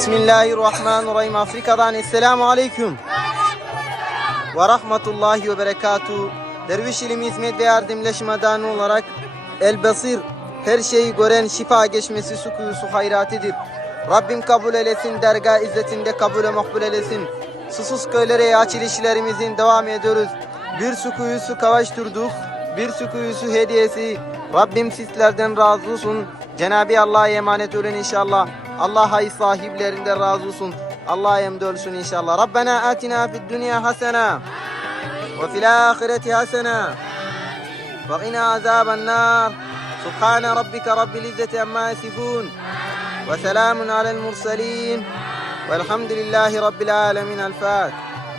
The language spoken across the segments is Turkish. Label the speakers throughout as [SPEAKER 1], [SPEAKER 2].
[SPEAKER 1] Bismillahirrahmanirrahim. Afrika'dan Esselamu Aleyküm. Ve Rahmetullahi ve Berekatuhu. Derviş ilim hizmet ve yardımlaşmadan olarak El Basir her şeyi gören şifa geçmesi su kuyusu hayratidir. Rabbim kabul eylesin, dergah izzetinde kabule makbul eylesin. Susuz köylere açılışlarımızın devam ediyoruz. Bir su kuyusu kavaştırdık, bir su kuyusu hediyesi. Rabbim sizlerden razı olsun. Cenab-ı Allah'a emanet olun inşallah. Allah hay sahiplerinden razı olsun. Allah'a emanet olsun inşallah. Rabbena atina fid dünya hasena ve fil ahireti hasena ve qina azaben nar. Subhane rabbike rabbil izzeti amma yasifun. Ve selamun alel murselin. Velhamdülillahi rabbil alemin. El Fatiha.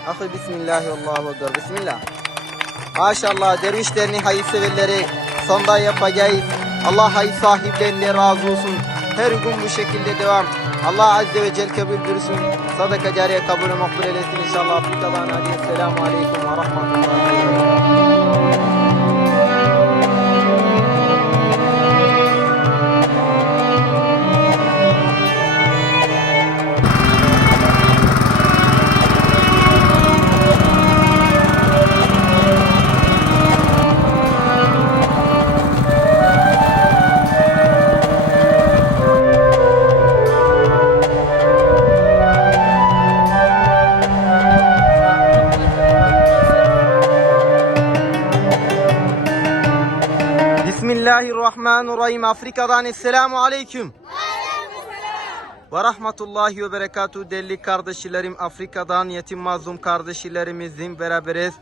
[SPEAKER 1] Ahi bismillahi Allahu ekber. Bismillah. Maşallah dervişlerini hayırseverleri sonda yapacağız. Allah hayır sahiplerine razı olsun. Her gün bu şekilde devam. Allah Azze ve Celle kabul buyursun. Sadaka cariye kabul makbul eylesin inşallah. Afrika'dan aleyhisselamu aleyküm ve rahmetullahi. Bismillahirrahmanirrahim. Afrika'dan Esselamu Aleyküm. Ve rahmetullahi ve berekatuhu değerli kardeşlerim Afrika'dan yetim mazlum kardeşlerimizin beraberiz.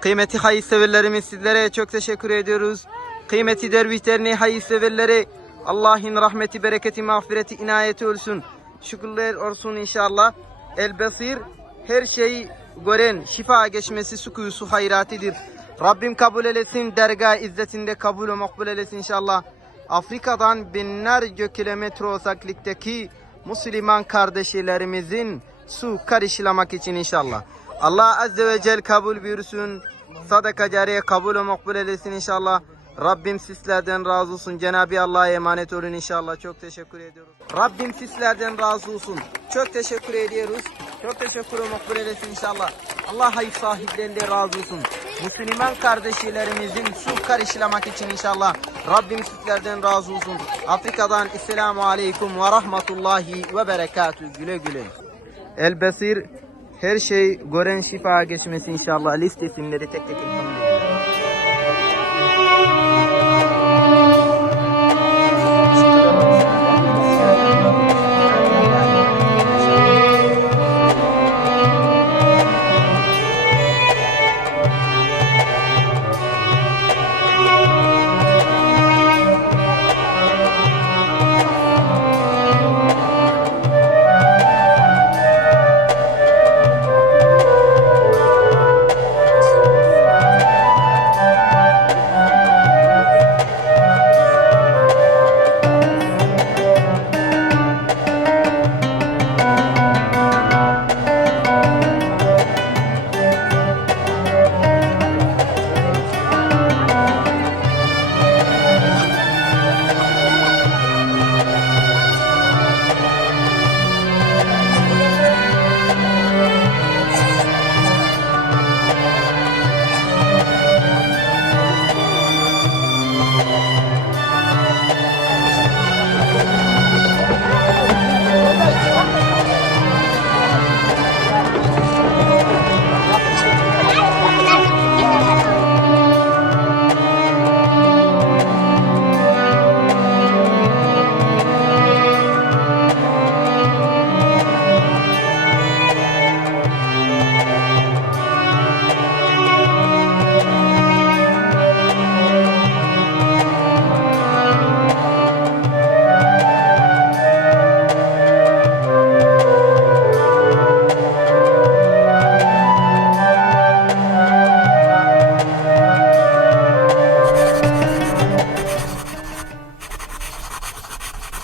[SPEAKER 1] Kıymeti hayırseverlerimiz sizlere çok teşekkür ediyoruz. Kıymeti dervişlerini hayırseverleri Allah'ın rahmeti, bereketi, mağfireti, inayeti olsun. Şükürler olsun inşallah. El Basir her şeyi gören şifa geçmesi su kuyusu hayratidir. Rabbim kabul eylesin, dergah izzetinde kabul ve makbul eylesin inşallah. Afrika'dan binlerce kilometre uzaklıktaki Müslüman kardeşlerimizin su karışlamak için inşallah. Allah Azze ve Celle kabul buyursun. Sadaka cariye kabul ve makbul eylesin inşallah. Rabbim sizlerden razı olsun. Cenab-ı Allah'a emanet olun inşallah. Çok teşekkür ediyoruz. Rabbim sizlerden razı olsun. Çok teşekkür ediyoruz. Çok teşekkür ve makbul eylesin inşallah. Allah hayır sahiplerinden razı olsun. Müslüman kardeşlerimizin su karışlamak için inşallah. Rabbim sizlerden razı olsun. Afrika'dan Esselamu Aleyküm ve Rahmetullahi ve Berekatuhu. Güle güle. El Basir her şey gören şifa geçmesi inşallah. List isimleri tek tek elhamdülillah.